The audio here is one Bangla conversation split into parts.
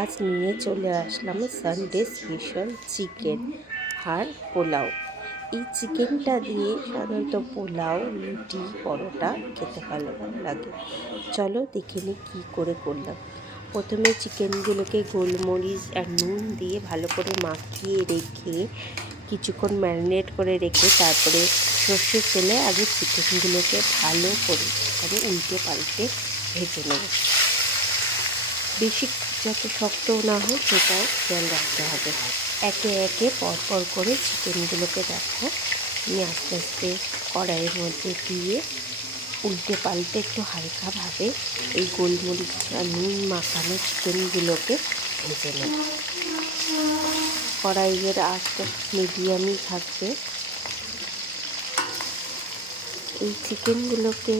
আজ নিয়ে চলে আসলাম সানডে স্পেশাল চিকেন আর পোলাও। এই চিকেনটা দিয়ে সাধারণত পোলাও, রুটি, পরোটা খেতে ভালো লাগে। চলো দেখে নিই কী করে করলাম। প্রথমে চিকেনগুলোকে গোলমরিচ আর নুন দিয়ে ভালো করে মাখিয়ে রেখে কিছুক্ষণ ম্যারিনেট করে রেখে তারপরে সর্ষের তেলে আগে চিকেনগুলোকে ভালো করে উল্টে পাল্টে ভেজে নেব। বেশি যাতে শক্ত না হয় সেটাও খেয়াল রাখতে হবে। একে একে পরপর করে চিকেনগুলোকে দেখো আমি আস্তে আস্তে কড়াইয়ের মধ্যে দিয়ে উল্টে পাল্টে একটু হালকাভাবে এই গোলমরিচ আর নুন মাখানো চিকেনগুলোকে ভেজে নেব। কড়াইয়ের আঁচটা মিডিয়ামই থাকবে। এই চিকেনগুলোকে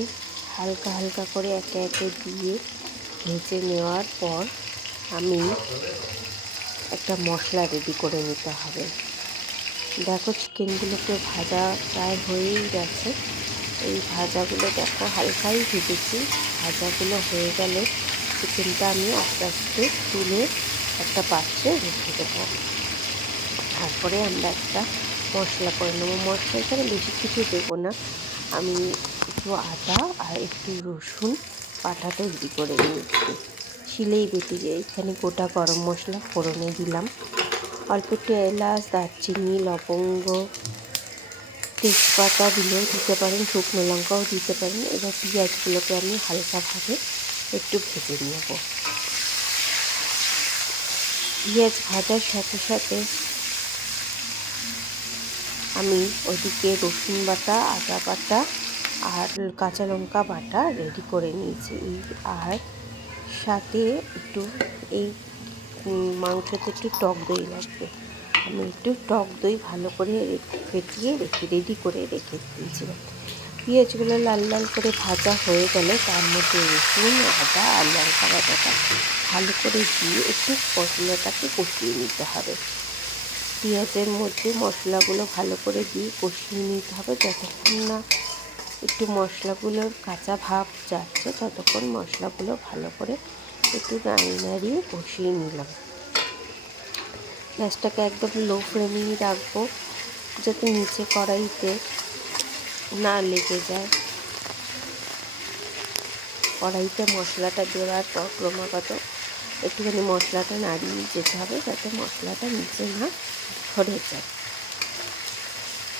হালকা হালকা করে একে একে দিয়ে ভেজে নেওয়ার পর আমি একটা মশলা রেডি করে নিতে হবে। দেখো চিকেনগুলোকে ভাজা প্রায় হয়েই গেছে। এই ভাজাগুলো দেখো হালকাই ভেজেছি। ভাজাগুলো হয়ে গেলে চিকেনটা আমি আস্তে আস্তে তুলে একটা পাত্রে রেখে দেবো। তারপরে আমরা একটা মশলা করে নেবো। মশলা এখানে বেশি কিছু দেবো না, আমি একটু আদা আর একটু রসুন বাটা তৈরি করে নিয়েছি। শিলেই বেটে যায়। এখানে গোটা গরম মশলা ফোড়নে দিলাম, অল্প একটু এলাচ, দারচিনি, লবঙ্গ, তেজপাতা দিলেও দিতে পারেন, শুকনো লঙ্কাও দিতে পারেন। এবার পেঁয়াজগুলোকে আমি হালকাভাবে একটু ভেজে নেব। পেঁয়াজ ভাজার সাথে সাথে আমি ওদিকে রসুন বাটা, আদা বাটা আর কাঁচা লঙ্কা বাটা রেডি করে নিয়েছি। আর সাথে একটু এই মাংসতে একটু টক দই লাগবে। আমি একটু টক দই ভালো করে ফেটিয়ে রেডি করে রেখে দিয়েছিলাম। পেঁয়াজগুলো লাল লাল করে ভাজা হয়ে গেলে তার মধ্যে রসুন, আদা আর লঙ্কা বাটাটা ভালো করে দিয়ে একটু মশলাটাকে কষিয়ে নিতে হবে। পেঁয়াজের মধ্যে মশলাগুলো ভালো করে দিয়ে কষিয়ে নিতে হবে। যতক্ষণ না একটু মশলাগুলোর কাঁচা ভাব যাচ্ছে ততক্ষণ মশলাগুলো ভালো করে একটু নাড়িয়ে নাড়িয়ে কষিয়ে নিলাম। গ্যাসটাকে একদম লো ফ্লেমেই রাখবো যাতে নিচে কড়াইতে না লেগে যায়। কড়াইতে মশলাটা দেওয়ার পর ক্রমাগত একটুখানি মশলাটা নাড়িয়ে যেতে হবে যাতে মশলাটা নিচে না ধরে যায়।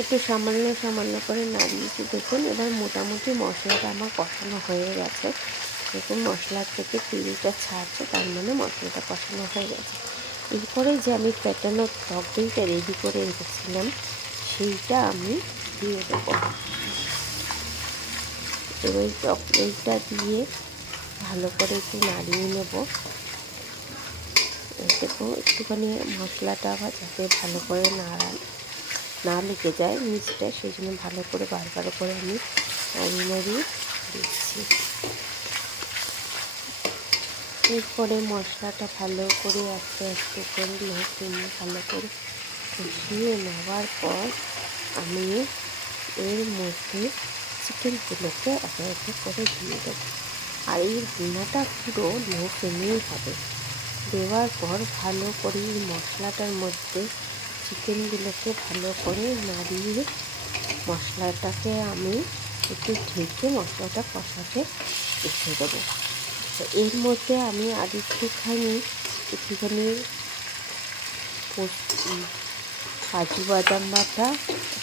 একটু সামান্য সামান্য করে নাড়িয়েছি। দেখুন এবার মোটামুটি মশলাটা আমার কষানো হয়ে গেছে। দেখুন মশলার থেকে তেলটা ছাড়ছে, তার মানে মশলাটা কষানো হয়ে গেছে। এরপরে যে আমি ফেটানো টক দইটা রেডি করে রেখেছিলাম সেইটা আমি দিয়ে দেবো। এবার টক দইটা দিয়ে ভালো করে একটু নাড়িয়ে নেব। দেখুন একটুখানি মশলাটা আবার যাতে ভালো করে না লেগে যায় নিচটা, সেই জন্য ভালো করে বারবার করে আমি নাড়িয়ে নাড়িয়ে দিচ্ছি। এরপরে মশলাটা ভালো করে আস্তে আস্তে করে লো ফ্লেমে ভালো করে কষিয়ে নেওয়ার পর আমি এর মধ্যে চিকেনগুলোকে একে একে করে দিয়ে দেবো। আর এই রান্নাটা পুরো লো ফ্লেমেই হবে। দেওয়ার পর ভালো করে এই মশলাটার মধ্যে চিকেনগুলোকে ভালো করে নাড়িয়ে মশলাটাকে আমি একটু ঢেকে মশলাটা কষাতে রেখে দেবো। এর মধ্যে আমি আর একটুখানি কাজু বাদাম বাটা,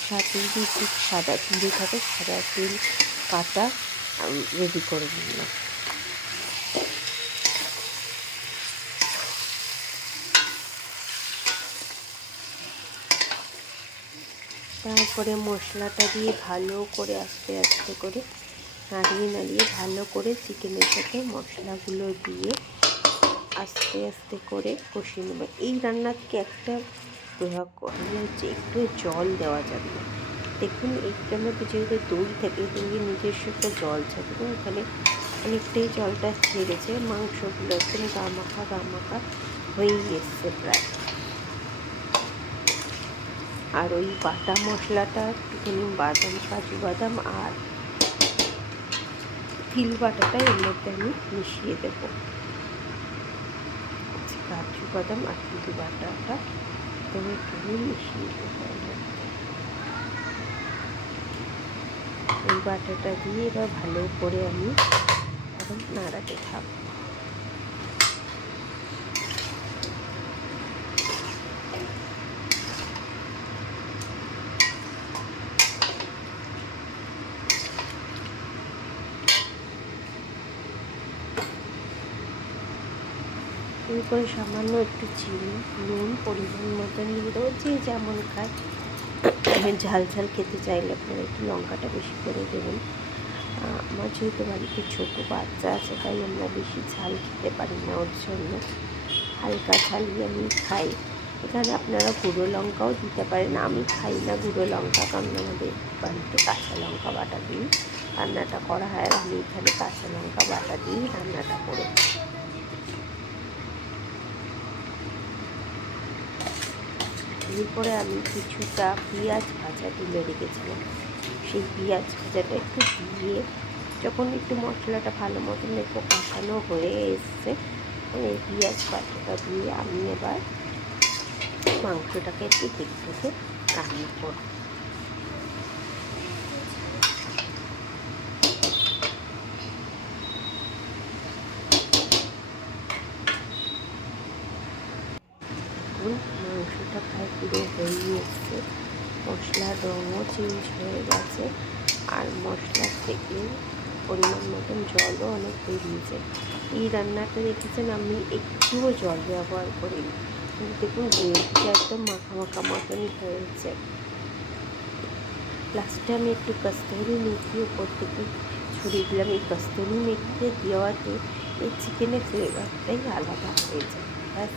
সাথে যদি একটু সাদা তিল থাকে সাদা তিল বাটা রেডি করে নিলাম। তারপরে মশলাটা দিয়ে ভালো করে আস্তে আস্তে করে নাড়িয়ে নাড়িয়ে ভালো করে চিকেনের সাথে মশলাগুলো দিয়ে আস্তে আস্তে করে কষিয়ে নেব। এই রান্না থেকে একটা হচ্ছে একটু জল দেওয়া যাবে না। দেখুন এইটার মধ্যে যেহেতু দই থাকে, দইয়ের নিজস্ব একটা জল থাকে, ওখানে অনেকটাই জলটা ছেড়েছে। মাংসগুলো একদম গা মাখা হয়েই এসছে প্রায়। আর ওই বাটা মশলাটা একটুখানি কাজু বাদাম আর তিল বাটাটা এর মধ্যে আমি মিশিয়ে দেবো। বাদাম আর কিন্তু বাটাটা একটু মিশিয়ে দেবো। এই বাটাটা দিয়ে এবার ভালো করে আমি এখন নাড়াতে থাকবো। এরপরে সামান্য একটু চিনি, নুন পরিমাণ মতো দিয়ে দেবো, যে যেমন খায়। ঝাল ঝাল খেতে চাইলে আপনারা একটু লঙ্কাটা বেশি করে দেবেন। আমার যেহেতু বাড়িতে ছোটো বাচ্চা আছে, তাই আমরা বেশি ঝাল খেতে পারি না, ওর জন্য হালকা ঝালই আমি খাই। এখানে আপনারা গুঁড়ো লঙ্কাও দিতে পারেন, আমি খাই না গুঁড়ো লঙ্কা, কারণ আমাদের বাড়িতে কাঁচা লঙ্কা বাটা দিয়ে রান্নাটা করা হয়। আর আমি এখানে কাঁচা লঙ্কা বাটা দিয়েই রান্নাটা করে। এরপরে আমি কিছুটা পেঁয়াজ ভাজা তুলে রেখেছিলাম, সেই পেঁয়াজ ভাজাটা একটু দিয়ে যখন একটু মশলাটা ভালো মতন একটু কষানো হয়ে এসছে, এই পেঁয়াজ ভাজাটা দিয়ে আমি এবার মাংসটাকে একটু দেখতে রান্না করব। মাংসটা প্রায় পুরো হয়ে এসছে, মশলার রঙও চেঞ্জ হয়ে গেছে, আর মশলার থেকে পরিমাণ মতন জলও অনেক বেরিয়েছে। এই রান্নাটা দেখেছেন আমি একটুও জল ব্যবহার করিনি, কিন্তু দেখুন গ্রেভিটা একদম মাখা মাখা মতনই হয়েছে। লাস্টে আমি একটু কস্তুরি মেথি ওপর থেকে ছড়িয়ে দিলাম। এই কস্তুরি মেথিতে দেওয়াতে এই চিকেনের ফ্লেভারটাই আলাদা হয়ে যায়। ব্যাস।